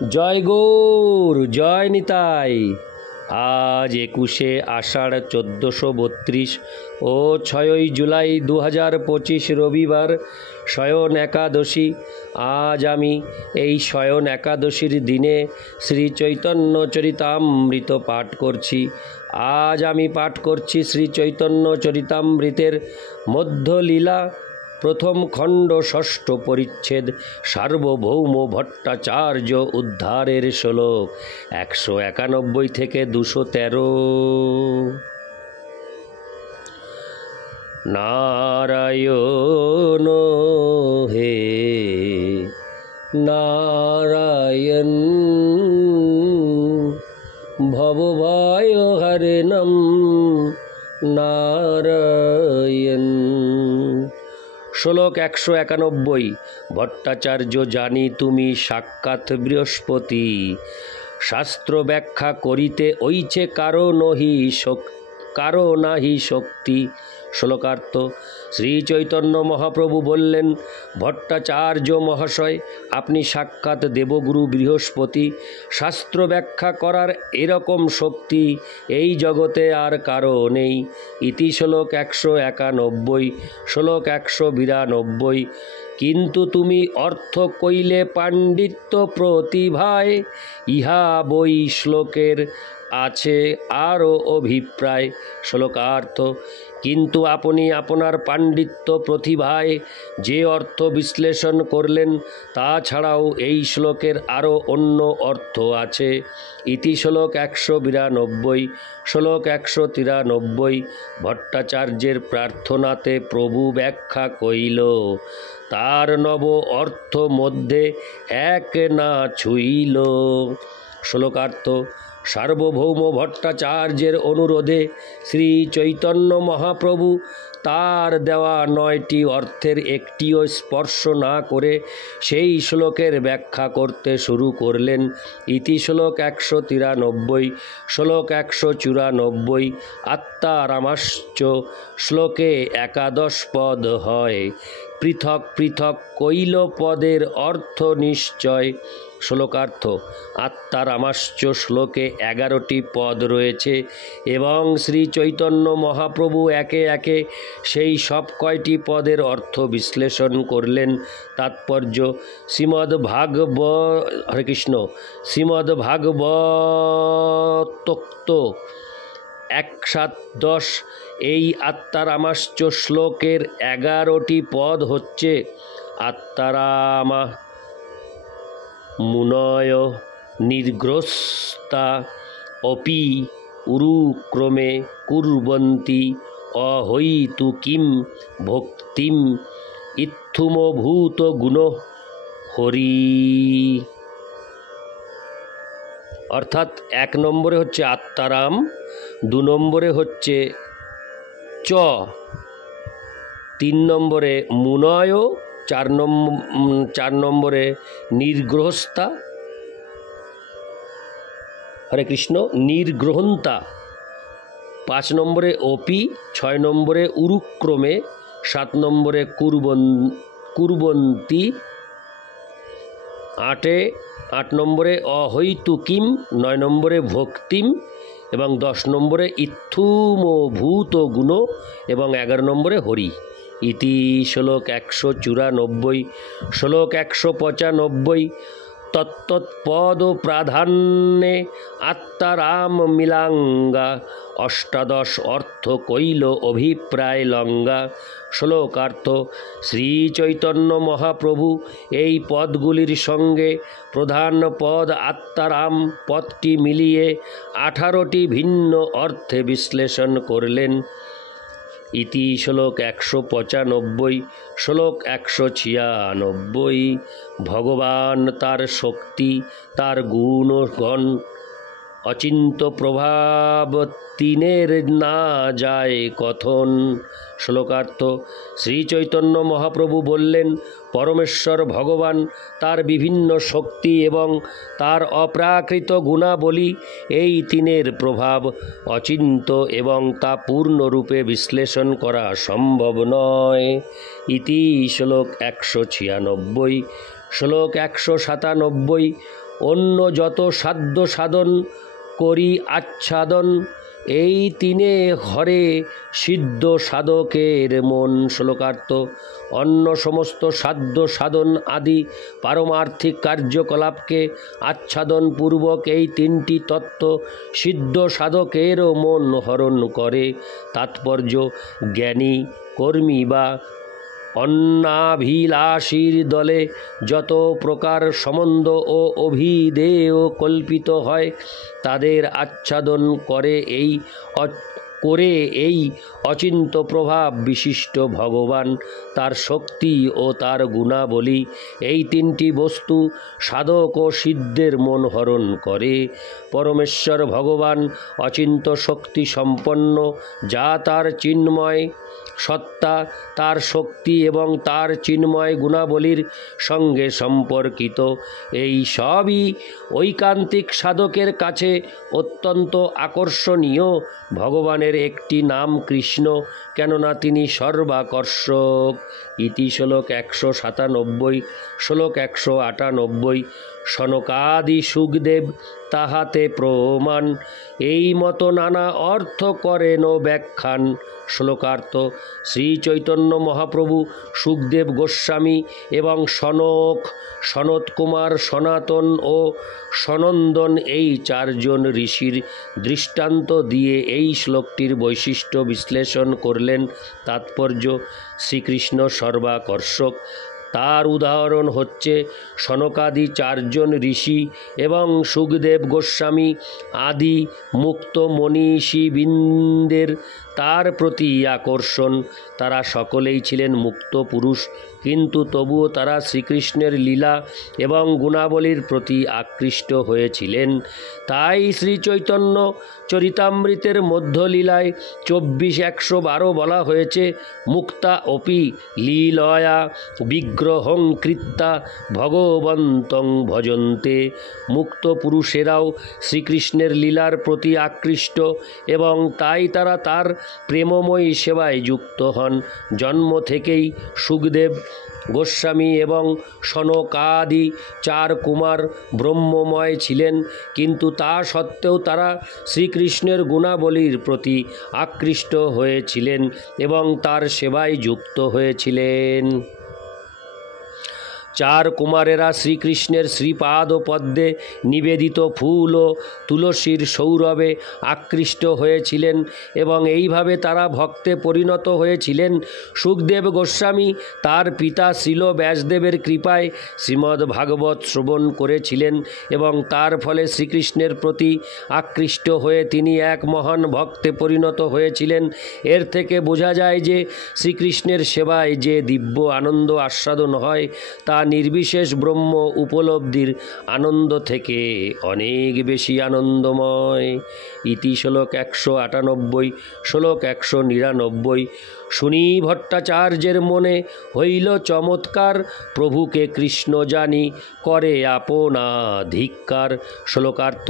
জয় গৌর, জয় নিতাই। আজ 21শে আষাঢ় 1432 ও 6ই জুলাই 2025 রবিবার শয়ন একাদশী। আজ আমি এই শয়ন একাদশীর দিনে শ্রী চৈতন্য চরিতামৃত পাঠ করছি। আজ আমি পাঠ করছি শ্রী চৈতন্য চরিতামৃতের মধ্যলীলা প্রথম খণ্ড ষষ্ঠ পরিচ্ছেদ সার্বভৌম ভট্টাচার্য উদ্ধারের শ্লোক 191 থেকে 213। নারায়ণ হে নারায়ণ ভবভয় হরণম নারায়ণ। শ্লোক 191। ভট্টাচার্য, জানি তুমি সাক্ষাৎ বৃহস্পতি, শাস্ত্র ব্যাখ্যা করিতে ঐছে কারো নাহি শক্তি। শ্লোকার্থ। শ্রী চৈতন্য মহাপ্রভু বললেন, ভট্টাচার্য মহাশয়, আপনি সাক্ষাৎ দেবগুরু বৃহস্পতি। শাস্ত্র ব্যাখ্যা করার এরকম শক্তি এই জগতে আর কারো নেই। ইতি শ্লোক 191। শ্লোক 192। কিন্তু তুমি অর্থ কইলে পাণ্ডিত্য প্রতিভায়, ইহা বই শ্লোকের আছে আরও অভিপ্রায়। শ্লোকার্থ। কিন্তু আপনি আপনার পাণ্ডিত্য প্রতিভায় যে অর্থ বিশ্লেষণ করলেন, তা ছাড়াও এই শ্লোকের আরও অন্য অর্থ আছে। ইতি শ্লোক 192। শ্লোক 193। ভট্টাচার্যের প্রার্থনাতে প্রভু ব্যাখ্যা কইল, তার নব অর্থ মধ্যে এক না ছুইল। শ্লোকার্থ। সার্বভৌম ভট্টাচার্যের অনুরোধে শ্রী চৈতন্য মহাপ্রভু তার দেওয়া 9টি অর্থের একটিও স্পর্শ না করে সেই শ্লোকের ব্যাখ্যা করতে শুরু করলেন। ইতি শ্লোক 193। শ্লোক 194। আত্মারামাশ্চ শ্লোকে 11 পদ হয়, পৃথক পৃথক কৈল পদের অর্থ নিশ্চয়। শ্লোকার্থ। আত্মারামাশ্চ শ্লোকে 11টি পদ রয়েছে এবং শ্রী চৈতন্য মহাপ্রভু একে একে সেই সব কয়টি পদের অর্থ বিশ্লেষণ করলেন। তাৎপর্য। হরে কৃষ্ণ। শ্রীমদ্ভাগবতোক্ত 1:7-10 এই আত্মারামাশ্চ শ্লোকের 11টি পদ হচ্ছে, আত্মারামা মুনয় নির্গ্রস্তা অপি উরুক্রমে কুর্বন্তি অহৈতু কিম ভক্তিম ইত্থুমভূত গুণ হরি। অর্থাৎ 1 নম্বরে হচ্ছে আত্মারাম, 2 নম্বরে হচ্ছে চ, 3 নম্বরে মুনয়, 4 নম্বরে নির্গ্রহস্তা, হরে কৃষ্ণ, নির্গ্রহন্তা, 5 নম্বরে অপি, 6 নম্বরে উরুক্রমে, 7 নম্বরে কুর্বন্তি, 8 নম্বরে অহৈতুকিম, 9 নম্বরে ভক্তিম এবং 10 নম্বরে ইত্থুমভূত গুণ এবং 11 নম্বরে হরি। ইতি শ্লোক 194। শ্লোক 195। তত্তৎপদ প্রাধান্যে আত্মারাম মিলাঙ্গা, 18 অর্থ কৈল অভিপ্রায় লঙ্গা। শ্লোকার্থ। শ্রী চৈতন্য মহাপ্রভু এই পদগুলির সঙ্গে প্রধান পদ আত্মারাম পদটি মিলিয়ে 18টি ভিন্ন অর্থে বিশ্লেষণ করলেন। ইতি শ্লোক 195। শ্লোক 196। ভগবান, তার শক্তি, তার গুণগণ অচিন্ত প্রভাব তিনের না যায় কথন। শ্লোকার্থ। শ্রী চৈতন্য মহাপ্রভু বললেন, পরমেশ্বর ভগবান, তার বিভিন্ন শক্তি এবং তার অপ্রাকৃত গুণাবলী এই তিনের প্রভাব অচিন্ত এবং তা পূর্ণরূপে বিশ্লেষণ করা সম্ভব নয়। ইতি শ্লোক 196। শ্লোক 197। অন্য যত সাধ্য সাধন করি আচ্ছাদন, এই তিনে ঘরে সিদ্ধ সাধকের মন। শ্লোকার্থ: অন্য সমস্ত সাধ্য সাধন আদি পারমার্থিক কার্যকলাপকে আচ্ছাদনপূর্বক এই তিনটি তত্ত্ব সিদ্ধ সাধকেরও মন হরণ করে। তাৎপর্য: জ্ঞানী, কর্মী বা অন্নাভিলাষীর দলে যত প্রকার সম্বন্ধ ও অভিধেয় কল্পিত হয়, তাদের আচ্ছাদন করে এই অচিন্ত প্রভাব বিশিষ্ট ভগবান, তার শক্তি ও তার গুণাবলী, এই তিনটি বস্তু সাধক ও সিদ্ধের মন হরণ করে। পরমেশ্বর ভগবান অচিন্ত শক্তি সম্পন্ন, যা তার চিন্ময় সত্তা, তার শক্তি এবং তার চিন্ময় গুণাবলীর সঙ্গে সম্পর্কিত। এই সবই ঐকান্তিক সাধকের কাছে অত্যন্ত আকর্ষণীয়। ভগবানের একটি নাম কৃষ্ণ, কেননা তিনি সর্বাকর্ষক। ইতি শ্লোক 197। শ্লোক 198। সনকাদি সুখদেব তাহাতে প্রমাণ, এই মতো নানা অর্থ করেন ব্যাখ্যান। শ্লোকার্থ: শ্রী চৈতন্য মহাপ্রভু, সুখদেব গোস্বামী এবং সনত কুমার, সনাতন ও সনন্দন এই চারজন ঋষির দৃষ্টান্ত দিয়ে এই শ্লোকটির বৈশিষ্ট্য বিশ্লেষণ করলেন। তাৎপর্য: শ্রীকৃষ্ণ সর্বাকর্ষক। তার উদাহরণ হচ্ছে সনকাদি চারজন ঋষি এবং সুখদেব গোস্বামী আদি মুক্ত মনীষীবৃন্দের তার প্রতি আকর্ষণ। তারা সকলেই ছিলেন মুক্ত পুরুষ, কিন্তু তবুও তারা শ্রীকৃষ্ণের লীলা এবং গুণাবলীর প্রতি আকৃষ্ট হয়েছিলেন। তাই শ্রীচৈতন্য চরিতামৃতের মধ্যলীলায় 24:112 বলা হয়েছে, মুক্তা অপি লীলয়া বিগ্রহং কৃত্যা ভগবন্তং ভজন্তে। মুক্ত পুরুষেরাও শ্রীকৃষ্ণের লীলার প্রতি আকৃষ্ট এবং তাই তারা তার প্রেমময়ী সেবায় যুক্ত হন। জন্ম থেকেই সুখদেব গোস্বামী এবং সনকাদি চার কুমার ব্রহ্মময় ছিলেন, কিন্তু তা সত্ত্বেও তারা শ্রীকৃষ্ণের গুণাবলীর প্রতি আকৃষ্ট হয়েছিলেন এবং তার সেবায় যুক্ত হয়েছিলেন। চার কুমারেরা শ্রীকৃষ্ণের শ্রীপাদ পদ্মে নিবেদিত ফুল ও তুলসীর সৌরভে আকৃষ্ট হয়েছিলেন এবং এইভাবে তারা ভক্তে পরিণত হয়েছিলেন। সুখদেব গোস্বামী তার পিতা শ্রীল ব্যাসদেবের কৃপায় শ্রীমদ্ ভাগবত শ্রবণ করেছিলেন এবং তার ফলে শ্রীকৃষ্ণের প্রতি আকৃষ্ট হয়ে তিনি এক মহান ভক্তে পরিণত হয়েছিলেন। এর থেকে বোঝা যায় যে শ্রীকৃষ্ণের সেবায় যে দিব্য আনন্দ আস্বাদন হয়, তা নির্বিশেষ ব্রহ্ম উপলব্ধির আনন্দ থেকে অনেক বেশি আনন্দময়। ইতি শ্লোক 198। শ্লোক 199। শুনি ভট্টাচার্যের মনে হইল চমৎকার, প্রভুকে কৃষ্ণ জানি করে আপনা ধিক্কার। শ্লোকার্থ: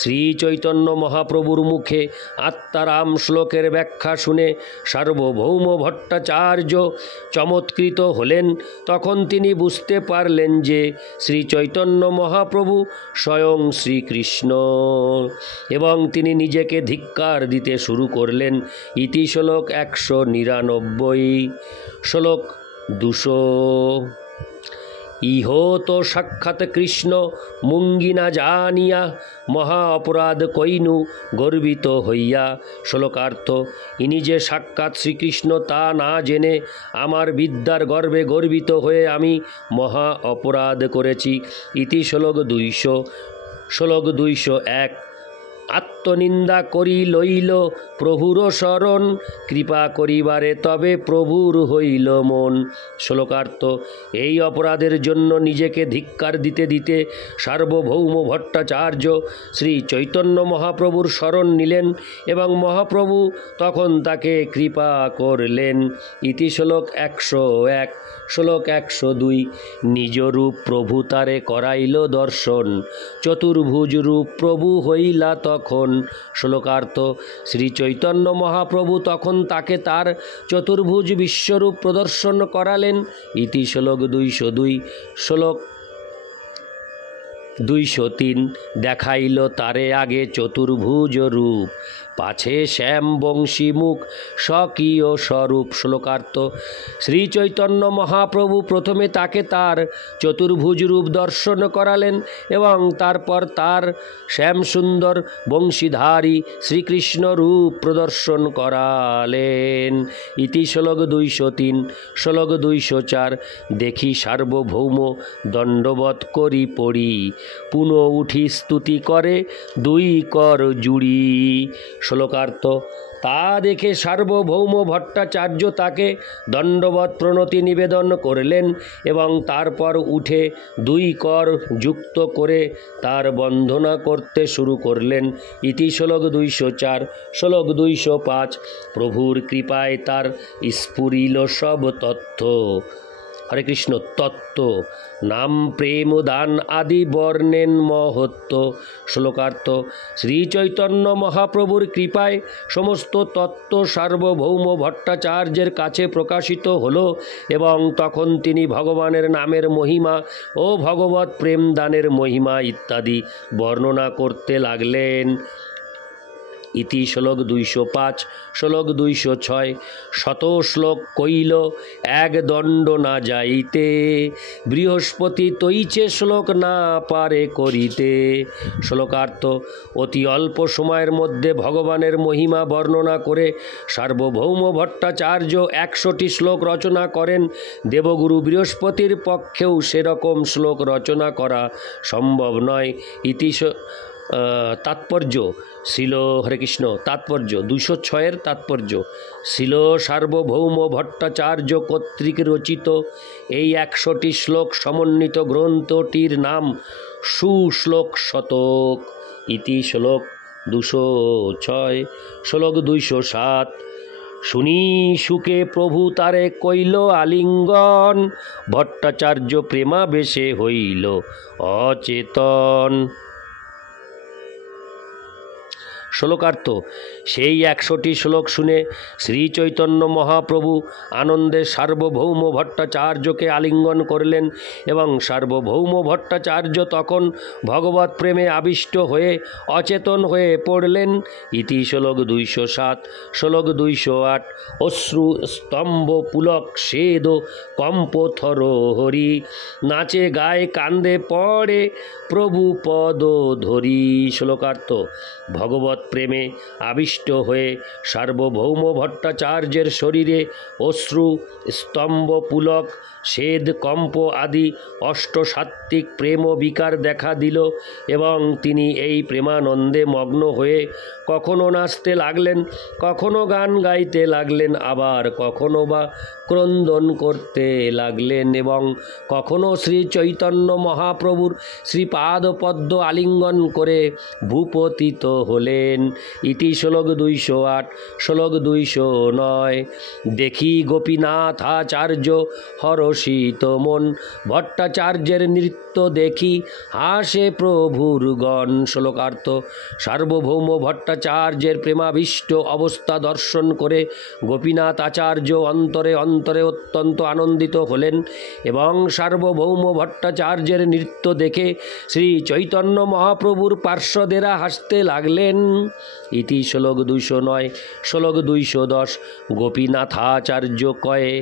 শ্রী চৈতন্য মহাপ্রভুর মুখে আত্মারাম শ্লোকের ব্যাখ্যা শুনে সার্বভৌম ভট্টাচার্য চমৎকৃত হলেন। তখন তিনি বুঝতে পারলেন যে শ্রী চৈতন্য মহাপ্রভু স্বয়ং শ্রীকৃষ্ণ এবং তিনি নিজেকে ধিক্কার দিতে শুরু করলেন। ইতি শ্লোক 199। শ্লোক 200। ইহ তো সাক্ষাৎ কৃষ্ণ মুঙ্গিনা জানিয়া, মহা অপরাধ কইনু গর্বিত হইয়া। শ্লোকার্থ: ইনি যে সাক্ষাৎ শ্রীকৃষ্ণ তা না জেনে আমার বিদ্যার গর্বে গর্বিত হয়ে আমি মহা অপরাধ করেছি। ইতি শ্লোক 200। শ্লোক 201। আত্মনিন্দা করি লইল প্রভুর শরণ, কৃপা করিবারে তবে প্রভুর হইল মন। শ্লোকার্থ: এই অপরাধের জন্য নিজেকে ধিক্কার দিতে দিতে সার্বভৌম ভট্টাচার্য শ্রী চৈতন্য মহাপ্রভুর শরণ নিলেন এবং মহাপ্রভু তখন তাকে কৃপা করলেন। ইতি শ্লোক 101। শ্লোক 102। নিজ রূপ প্রভু তারে করাইল দর্শন, চতুর্ভুজ রূপ প্রভু হইলা তখন। শ্লোকার্থ: শ্রী চৈতন্য মহাপ্রভু তখন তাকে তার চতুর্ভুজ বিশ্বরূপ প্রদর্শন করালেন। ইতি শ্লোক 202। শ্লোক 203 দেখাইল তারে আগে চতুর্ভুজ রূপ, পাছে শ্যাম বংশী মুখ স্বকীয় স্বরূপ। শ্লোকার্থ। শ্রী চৈতন্য মহাপ্রভু প্রথমে তাকে তার চতুর্ভুজ রূপ দর্শন করালেন এবং তারপর তার শ্যামসুন্দর বংশীধারী শ্রীকৃষ্ণ রূপ প্রদর্শন করালেন। ইতি শ্লোক 203। শ্লোক 204 দেখি সার্বভৌম দণ্ডবৎ করি পড়ি, পুনঃ উঠি স্তুতি করে দুই কর জুড়ি। শ্লোকার্থ। তা দেখে সার্বভৌম ভট্টাচার্য তাকে দণ্ডবৎ প্রণতি নিবেদন করলেন এবং তারপর উঠে দুই কর যুক্ত করে তার বন্দনা করতে শুরু করলেন। ইতি শ্লোক 204। শ্লোক 205 প্রভুর কৃপায় তার স্ফুরিল সব তথ্য। হরে কৃষ্ণ। তত্ত্ব নাম প্রেম দান আদি বর্ণেন মহত্ব। শ্লোকার্থ। শ্রী চৈতন্য মহাপ্রভুর কৃপায় সমস্ত তত্ত্ব সার্বভৌম ভট্টাচার্যের কাছে প্রকাশিত হল এবং তখন তিনি ভগবানের নামের মহিমা ও ভগবৎ প্রেম দানের মহিমা ইত্যাদি বর্ণনা করতে লাগলেন। ইতি শ্লোক 205। শ্লোক 206 শত শ্লোক কইল এক দণ্ড না যাইতে, বৃহস্পতি তৈছে শ্লোক না পারে করিতে। শ্লোকার্থ। অতি অল্প সময়ের মধ্যে ভগবানের মহিমা বর্ণনা করে সার্বভৌম ভট্টাচার্য 100টি শ্লোক রচনা করেন। দেবগুরু বৃহস্পতির পক্ষেও সেরকম শ্লোক রচনা করা সম্ভব নয়। ইতি তাৎপর্য ছিল। হরে কৃষ্ণ। তাৎপর্য 206-এর তাৎপর্য ছিল সার্বভৌম ভট্টাচার্য কর্তৃক রচিত এই 100টি শ্লোক সমন্বিত গ্রন্থটির নাম সুশ্লোক শতক। ইতি শ্লোক 206। শ্লোক 207 শুনি সুখে প্রভু তারে কইল আলিঙ্গন, ভট্টাচার্য প্রেমাবেশে হইল অচেতন। শ্লোকার্থ। সেই 100টি শ্লোক শুনে শ্রী চৈতন্য মহাপ্রভু আনন্দে সার্বভৌম ভট্টাচার্যকে আলিঙ্গন করলেন এবং সার্বভৌম ভট্টাচার্য তখন ভগবৎ প্রেমে আবিষ্ট হয়ে অচেতন হয়ে পড়লেন। ইতি শ্লোক 207। শ্লোক 208 অশ্রু স্তম্ভ পুলক সেদ কম্পথর হরি, নাচে গায়ে কান্দে পড়ে প্রভু পদ ধরি। শ্লোকার্থ। ভগবৎ প্রেমে আবিষ্ট হয়ে সার্বভৌম ভট্টাচার্যের শরীরে অশ্রু স্তম্ভ পুলক সেদ কম্প আদি অষ্টসাত্ত্বিক প্রেম বিকার দেখা দিল এবং তিনি এই প্রেমানন্দে মগ্ন হয়ে কখনো নাচতে লাগলেন, কখনো গান গাইতে লাগলেন, আবার কখনো বা ক্রন্দন করতে লাগলেন এবং কখনো শ্রী চৈতন্য মহাপ্রভুর শ্রীপাদপদ্ম আলিঙ্গন করে ভূপতিত হলেন। ইতি শ্লোক 208। শ্লোক 209 দেখি গোপীনাথাচার্য হরষিত মন, ভট্টাচার্যের নৃত্য দেখি হাসে প্রভুর গণ। শ্লোকার্থ। সার্বভৌম ভট্টাচার্যের প্রেমাবিষ্ট অবস্থা দর্শন করে গোপীনাথ আচার্য অন্তরে অন্তরে অত্যন্ত আনন্দিত হলেন এবং সার্বভৌম ভট্টাচার্যের নৃত্য দেখে শ্রী চৈতন্য মহাপ্রভুর পার্শ্বদেরা হাসতে লাগলেন। ইতি শ্লোক 209। শ্লোক 210 গোপীনাথাচার্য কয়ে।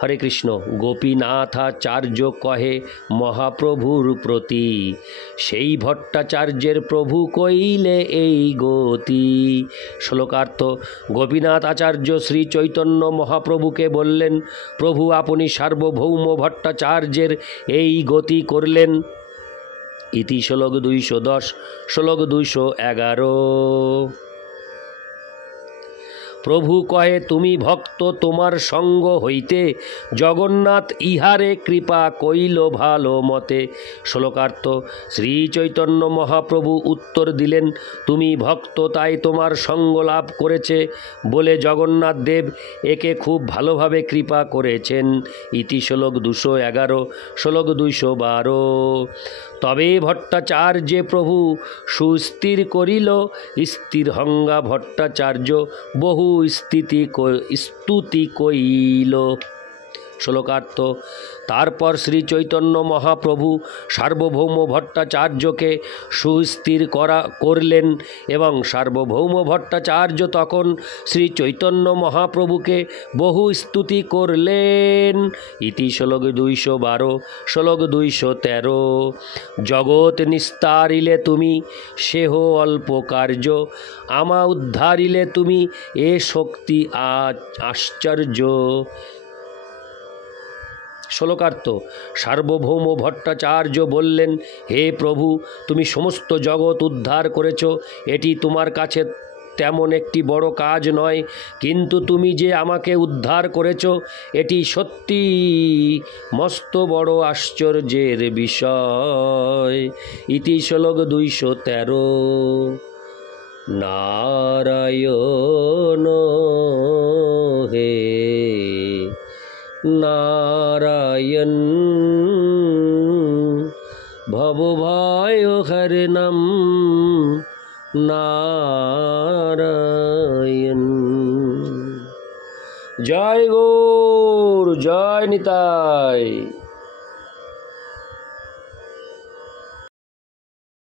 হরে কৃষ্ণ। গোপীনাথাচার্য কহে মহাপ্রভুর প্রতি, সেই ভট্টাচার্যের প্রভু কইলে এই গতি। শ্লোকার্থ। গোপীনাথ আচার্য শ্রী চৈতন্য মহাপ্রভুকে বললেন, প্রভু আপনি সার্বভৌম ভট্টাচার্যের এই গতি করলেন। ইতি শ্লোক 210। শ্লোক 211 প্রভু কহে তুমি ভক্ত তোমার সঙ্গ হইতে, জগন্নাথ ইহারে কৃপা কইল ভালো মতে। শ্লোকার্থ। শ্রী চৈতন্য মহাপ্রভু উত্তর দিলেন, তুমি ভক্ত তাই তোমার সঙ্গ লাভ করেছে বলে জগন্নাথ দেব একে খুব ভালোভাবে কৃপা করেছেন। ইতি শ্লোক 211। শ্লোক 212 তবে ভট্টাচার্যে প্রভু সুস্থির করিল, স্থিরহঙ্গা ভট্টাচার্য বহু স্তুতি কইল। শ্লোকার্থ। তারপর শ্রী চৈতন্য মহাপ্রভু সার্বভৌম ভট্টাচার্যকে সুস্থির করলেন এবং সার্বভৌম ভট্টাচার্য তখন শ্রী চৈতন্য মহাপ্রভুকে বহু স্তুতি করলেন। ইতি শ্লোক 212। শ্লোক 213। জগৎ নিস্তারিলে তুমি সেহ অল্প কার্য, আমা উদ্ধারিলে তুমি এ শক্তি আশ্চর্য। শ্লোকার্থ। সার্বভৌম ভট্টাচার্য বললেন, হে প্রভু, তুমি সমস্ত জগৎ উদ্ধার করেছ, এটি তোমার কাছে তেমন একটি বড় কাজ নয়, কিন্তু তুমি যে আমাকে উদ্ধার করেছ এটি সত্যি মস্ত বড় আশ্চর্যের বিষয়। ইতি শ্লোক 213। নারায়ণ হে নারায়ণ ভবভয় হরণম নারায়ণ। জয় গৌর, জয় নিতাই।